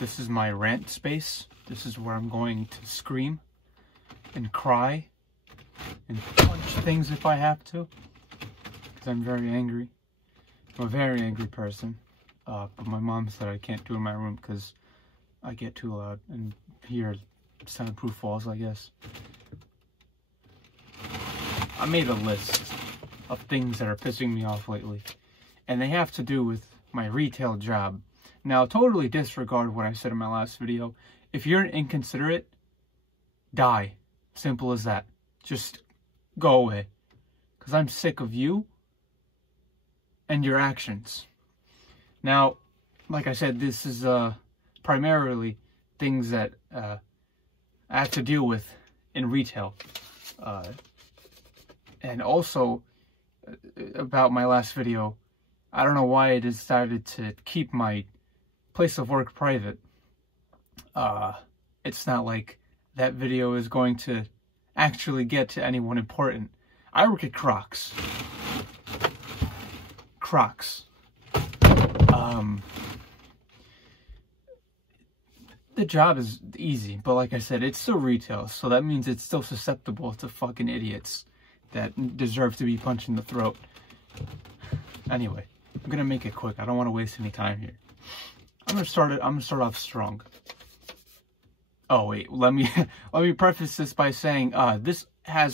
This is my rant space. This is where I'm going to scream and cry and punch things if I have to, because I'm very angry. I'm a very angry person. But my mom said I can't do it in my room because I get too loud and hear soundproof walls, I guess. I made a list of things that are pissing me off lately, and they have to do with my retail job. Now, totally disregard what I said in my last video. If you're inconsiderate, die. Simple as that. Just go away. Because I'm sick of you and your actions. Now, like I said, this is primarily things that I have to deal with in retail. And also, about my last video, I don't know why I decided to keep my place of work private. It's not like that video is going to actually get to anyone important. I work at Crocs. The job is easy, but like I said, it's still retail, so that means it's still susceptible to fucking idiots that deserve to be punched in the throat. Anyway, I'm gonna make it quick. I don't want to waste any time here. I'm gonna start off strong. Oh wait, let me preface this by saying this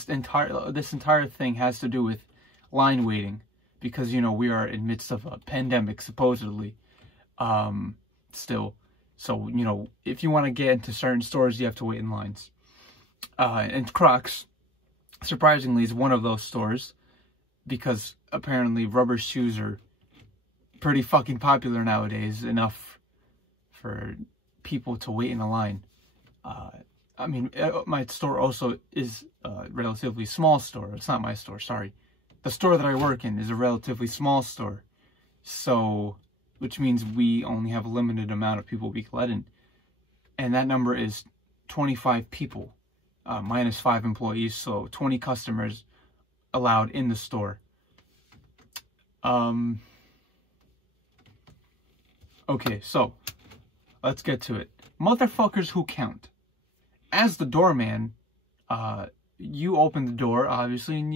entire thing has to do with line waiting, because you know we are in midst of a pandemic supposedly still. So, you know, if you want to get into certain stores, you have to wait in lines. And Crocs, surprisingly, is one of those stores, because apparently rubber shoes are pretty fucking popular nowadays, enough for people to wait in a line. I mean, my store also is a relatively small store. It's not my store, sorry. The store that I work in is a relatively small store. So, which means we only have a limited amount of people we can let in. And that number is 25 people, minus 5 employees, so 20 customers allowed in the store. Okay, so, let's get to it. Motherfuckers who count. As the doorman, you open the door, obviously, and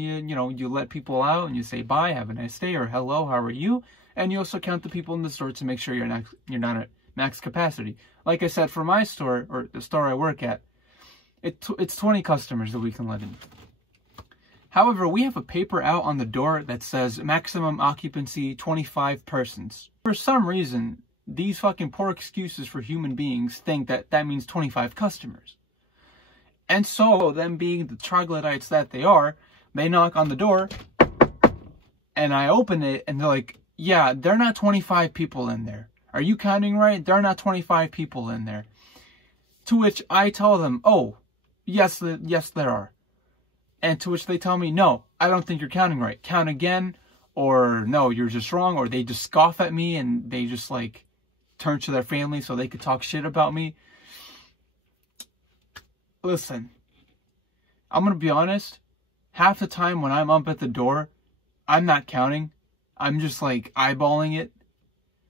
you let people out, and you say bye, have a nice day, or hello, how are you? And you also count the people in the store to make sure you're not at max capacity. Like I said, for my store, or the store I work at, it's 20 customers that we can let in. However, we have a paper out on the door that says maximum occupancy 25 persons. For some reason, these fucking poor excuses for human beings think that that means 25 customers. And so, them being the troglodytes that they are, they knock on the door, and I open it, and they're like, yeah, there are not 25 people in there. Are you counting right? There are not 25 people in there. To which I tell them, oh, yes, there are. And to which they tell me, no, I don't think you're counting right. Count again, or no, you're just wrong, or they just scoff at me, and they just, like, turn to their family so they could talk shit about me. Listen, I'm going to be honest. Half the time when I'm up at the door, I'm not counting. I'm just like eyeballing it.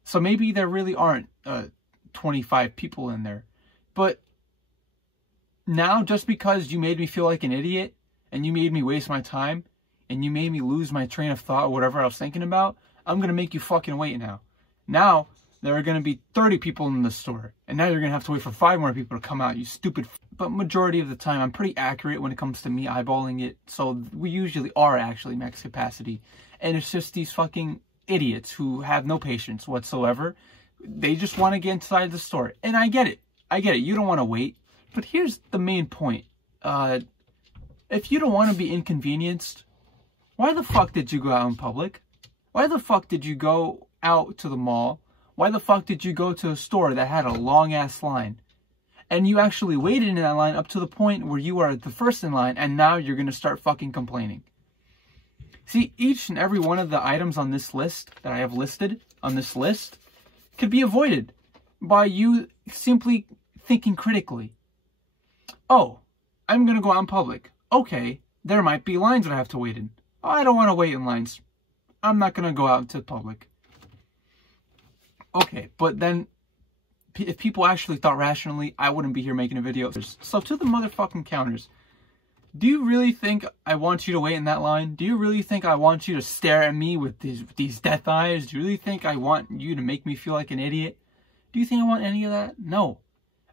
So maybe there really aren't 25 people in there. But now, just because you made me feel like an idiot, and you made me waste my time, and you made me lose my train of thought or whatever I was thinking about, I'm going to make you fucking wait now. Now, there are going to be 30 people in the store. And now you're going to have to wait for 5 more people to come out, you stupid. But majority of the time, I'm pretty accurate when it comes to me eyeballing it. So we usually are actually max capacity. And it's just these fucking idiots who have no patience whatsoever. They just want to get inside the store. And I get it. I get it. You don't want to wait. But here's the main point. If you don't want to be inconvenienced, why the fuck did you go out in public? Why the fuck did you go out to the mall? Why the fuck did you go to a store that had a long-ass line? And you actually waited in that line up to the point where you are the first in line, and now you're going to start fucking complaining. See, each and every one of the items on this list that I have listed on this list could be avoided by you simply thinking critically. Oh, I'm going to go out in public. Okay, there might be lines that I have to wait in. Oh, I don't want to wait in lines. I'm not going to go out into public. Okay, but then If people actually thought rationally, I wouldn't be here making a video. So to the motherfucking counters, do you really think I want you to wait in that line? Do you really think I want you to stare at me with these death eyes? Do you really think I want you to make me feel like an idiot? Do you think I want any of that? No.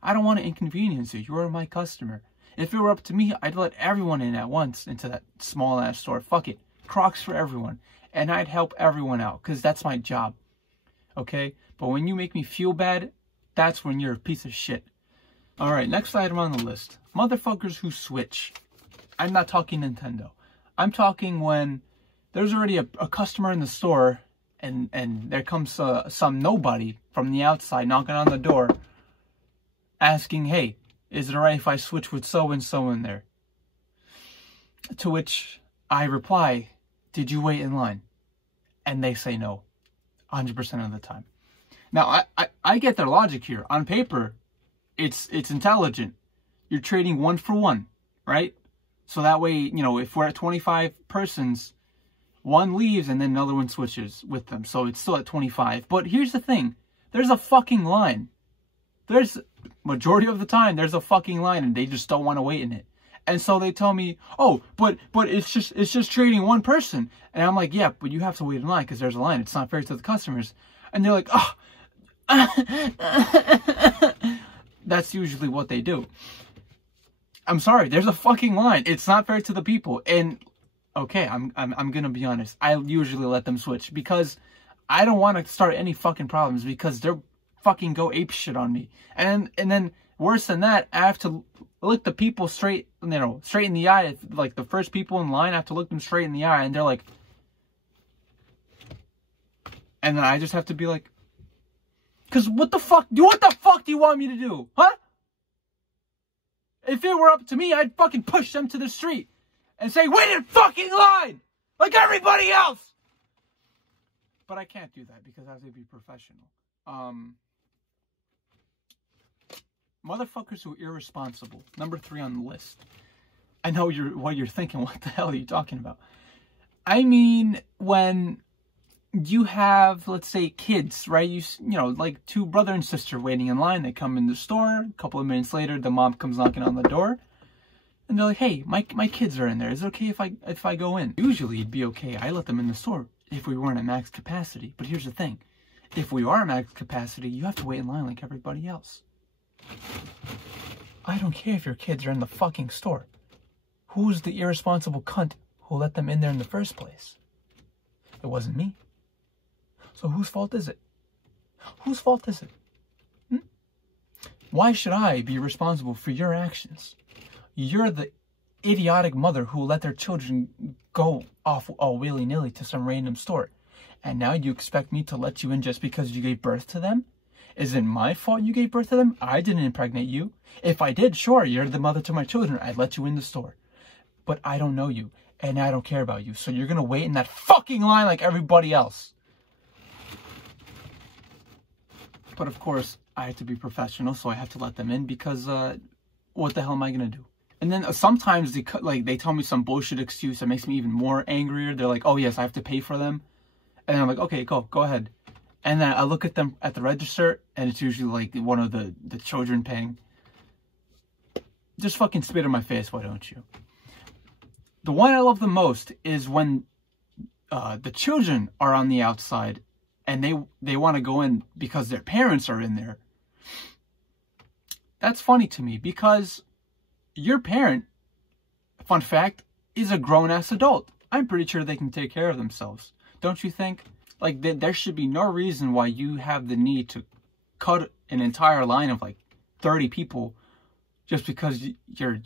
I don't want to inconvenience you. You are my customer. If it were up to me, I'd let everyone in at once into that small-ass store. Fuck it. Crocs for everyone. And I'd help everyone out, because that's my job. Okay? But when you make me feel bad, that's when you're a piece of shit. Alright, next item on the list. Motherfuckers who switch. I'm not talking Nintendo. I'm talking when there's already a customer in the store, and there comes some nobody from the outside knocking on the door, asking, hey, is it alright if I switch with so-and-so in there? To which I reply, did you wait in line? And they say no, 100% of the time. Now, I get their logic here. On paper, it's intelligent. You're trading 1 for 1, right? So that way, you know, if we're at 25 persons, one leaves and then another one switches with them. So it's still at 25. But here's the thing. There's a fucking line. There's, majority of the time, there's a fucking line and they just don't want to wait in it. And so they tell me, oh, but it's just trading 1 person. And I'm like, yeah, but you have to wait in line because there's a line. It's not fair to the customers. And they're like, oh. That's usually what they do. I'm sorry, there's a fucking line. It's not fair to the people. And okay, I'm gonna be honest. I usually let them switch because I don't want to start any fucking problems because they're fucking go ape shit on me. And then worse than that, I have to look the people straight, you know, straight in the eye. Like the first people in line, I have to look them straight in the eye, and they're like, and then I just have to be like, because what the fuck do you want me to do, huh? If it were up to me, I'd fucking push them to the street and say, wait in fucking line, like everybody else. But I can't do that because I have to be professional. Motherfuckers who are irresponsible. Number 3 on the list. I know what you're thinking. What the hell are you talking about? I mean, when you have, let's say, kids, right? You know, like 2 brother and sister waiting in line. They come in the store. A couple of minutes later, the mom comes knocking on the door. And they're like, hey, my kids are in there. Is it okay if I go in? Usually, it'd be okay. I let them in the store if we weren't at max capacity. But here's the thing. If we are at max capacity, you have to wait in line like everybody else. I don't care if your kids are in the fucking store. Who's the irresponsible cunt who let them in there in the first place? It wasn't me. So whose fault is it? Whose fault is it? Why should I be responsible for your actions? You're the idiotic mother who let their children go off all willy-nilly to some random store. And now you expect me to let you in just because you gave birth to them? Is it my fault you gave birth to them? I didn't impregnate you. If I did, sure, you're the mother to my children. I'd let you in the store. But I don't know you, and I don't care about you. So you're going to wait in that fucking line like everybody else. But of course, I have to be professional, so I have to let them in because what the hell am I going to do? And then sometimes they tell me some bullshit excuse that makes me even more angrier. They're like, oh yes, I have to pay for them. And I'm like, okay, go ahead. And then I look at them at the register, and it's usually like one of the children paying. Just fucking spit in my face, why don't you? The one I love the most is when the children are on the outside, and they want to go in because their parents are in there. That's funny to me because your parent, fun fact, is a grown-ass adult. I'm pretty sure they can take care of themselves. Don't you think? Like, there should be no reason why you have the need to cut an entire line of, like, 30 people just because your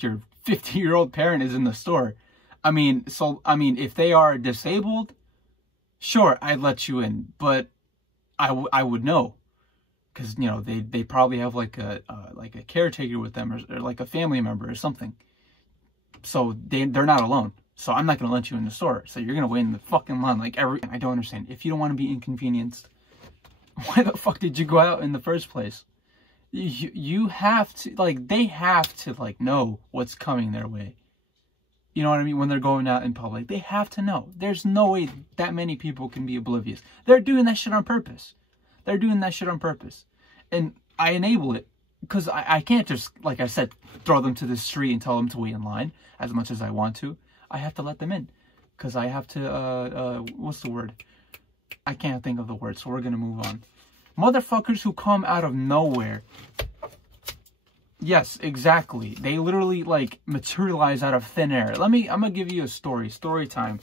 50-year-old parent is in the store. I mean, if they are disabled, sure, I'd let you in. But I would know. Because, you know, they probably have, like a caretaker with them or like a family member or something. So they're not alone. So I'm not going to let you in the store. So you're going to wait in the fucking line like I don't understand. If you don't want to be inconvenienced, why the fuck did you go out in the first place? You have to, like, they have to, like, know what's coming their way. You know what I mean? When they're going out in public, they have to know. There's no way that many people can be oblivious. They're doing that shit on purpose. They're doing that shit on purpose. And I enable it because I can't just, like I said, throw them to the street and tell them to wait in line as much as I want to. I have to let them in because I have to, what's the word? I can't think of the word, so we're going to move on. Motherfuckers who come out of nowhere. Yes, exactly. They literally, like, materialize out of thin air. I'm going to give you a story time.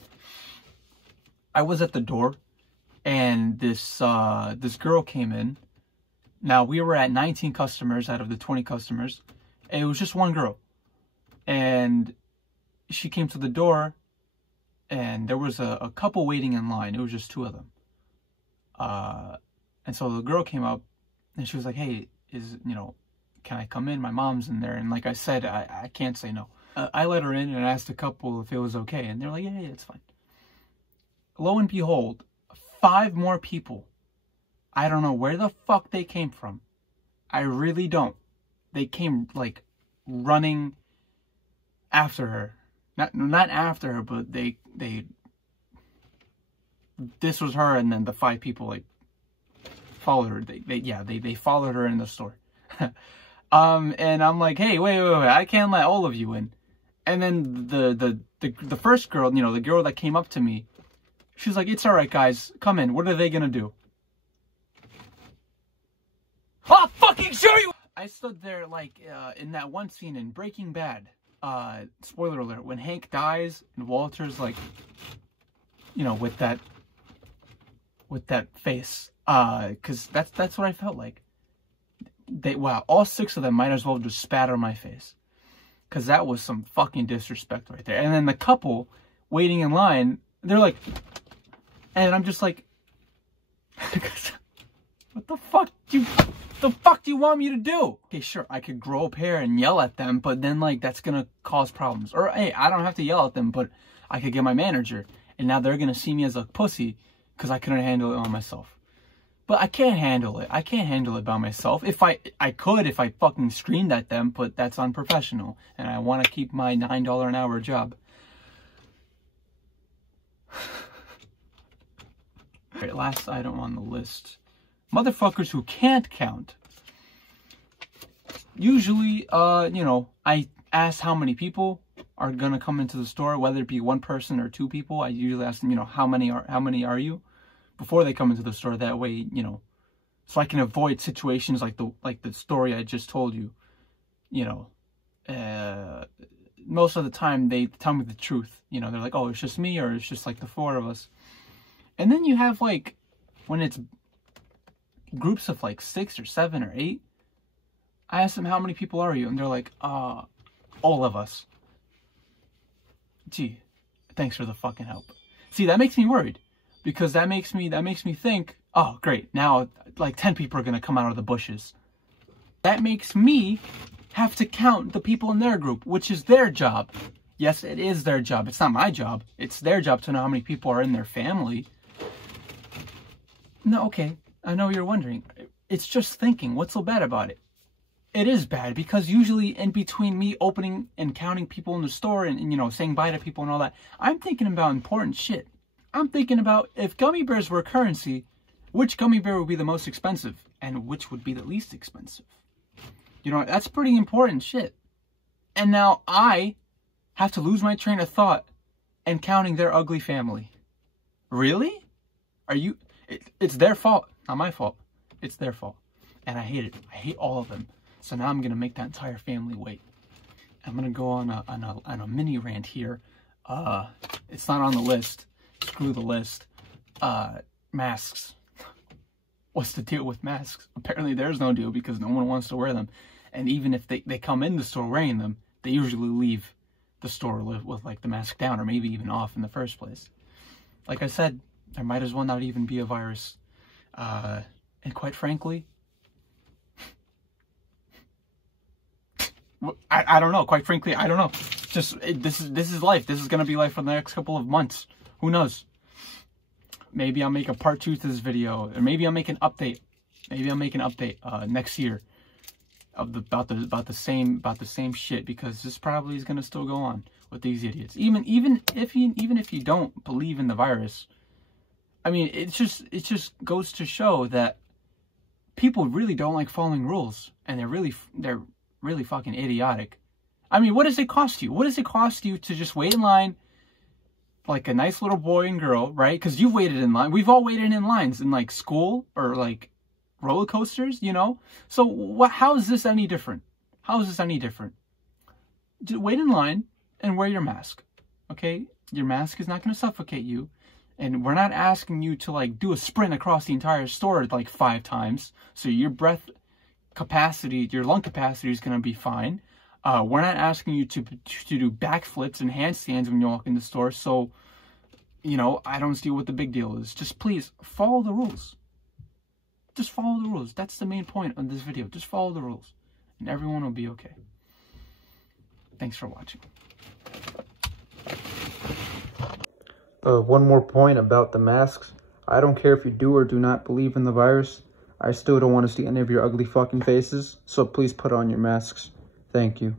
I was at the door, and this girl came in. Now, we were at 19 customers out of the 20 customers. And it was just one girl. And she came to the door, and there was a couple waiting in line. It was just two of them. And so the girl came up, and she was like, hey, can I come in? My mom's in there. And like I said, I can't say no. I let her in and asked a couple if it was okay. And they're like, yeah, it's fine. Lo and behold, 5 more people. I don't know where the fuck they came from. I really don't. They came, like, running after her. Not after her, but this was her, and then the 5 people, like, followed her. They followed her in the store. And I'm like, hey, wait, I can't let all of you in. And then the first girl, the girl that came up to me, she's like, it's all right, guys, come in. What are they gonna do? I'll fucking show you! I stood there like in that one scene in Breaking Bad. Spoiler alert, when Hank dies and Walter's like, with that face. Cause that's what I felt like. Wow, all 6 of them might as well just spat on my face. Cause that was some fucking disrespect right there. And then the couple waiting in line, they're like, and I'm just like, what the fuck do you want me to do? Okay, sure, I could grow up hair and yell at them, but then, like, that's gonna cause problems. Or, hey, I don't have to yell at them, but I could get my manager, and now they're gonna see me as a pussy because I couldn't handle it on myself. But I can't handle it. I can't handle it by myself. If I could if I fucking screamed at them, but that's unprofessional, and I want to keep my $9 an hour job. Alright, last item on the list. Motherfuckers who can't count. Usually, I ask how many people are gonna come into the store, whether it be 1 person or 2 people. I usually ask them, how many are you, before they come into the store. That way, so I can avoid situations like the story I just told you. Most of the time they tell me the truth. They're like, oh, it's just me, or it's just like the 4 of us. And then you have, like, when it's groups of like 6 or 7 or 8, I ask them, how many people are you? And they're like, all of us. Gee, thanks for the fucking help. See, that makes me worried, because that makes me think, oh, great, now like 10 people are gonna come out of the bushes. That makes me have to count the people in their group, which is their job. Yes, it is their job. It's not my job. It's their job to know how many people are in their family. No, okay, I know you're wondering. It's just thinking. What's so bad about it? It is bad, because usually in between me opening and counting people in the store and saying bye to people and all that, I'm thinking about important shit. I'm thinking about, if gummy bears were currency, which gummy bear would be the most expensive and which would be the least expensive. That's pretty important shit. And now I have to lose my train of thought and counting their ugly family. Really? It's their fault, not my fault. It's their fault. And I hate it. I hate all of them. So now I'm going to make that entire family wait. I'm going to go on a mini rant here. It's not on the list. Screw the list. Masks. What's the deal with masks? Apparently there's no deal, because no one wants to wear them. And even if they come in the store wearing them, they usually leave the store with like the mask down, or maybe even off in the first place. Like I said, there might as well not even be a virus. And quite frankly, I don't know. Quite frankly, I don't know. Just this is life. This is gonna be life for the next couple of months. Who knows? Maybe I'll make a part 2 to this video, or maybe I'll make an update. Maybe I'll make an update next year of about the same shit, because this probably is gonna still go on with these idiots. Even if you don't believe in the virus, I mean, it just goes to show that people really don't like following rules, and they're really fucking idiotic. I mean, what does it cost you? What does it cost you to just wait in line like a nice little boy and girl, right? Because you've waited in line. We've all waited in lines in like school or like roller coasters, you know? So how is this any different? How is this any different? Just wait in line and wear your mask, okay? Your mask is not going to suffocate you. And we're not asking you to like do a sprint across the entire store like 5 times. So your breath capacity, your lung capacity is going to be fine. We're not asking you to do backflips and handstands when you walk in the store. So, you know, I don't see what the big deal is. Just please follow the rules. Just follow the rules. That's the main point of this video. Just follow the rules and everyone will be okay. Thanks for watching. One more point about the masks. I don't care if you do or do not believe in the virus. I still don't want to see any of your ugly fucking faces. So please put on your masks. Thank you.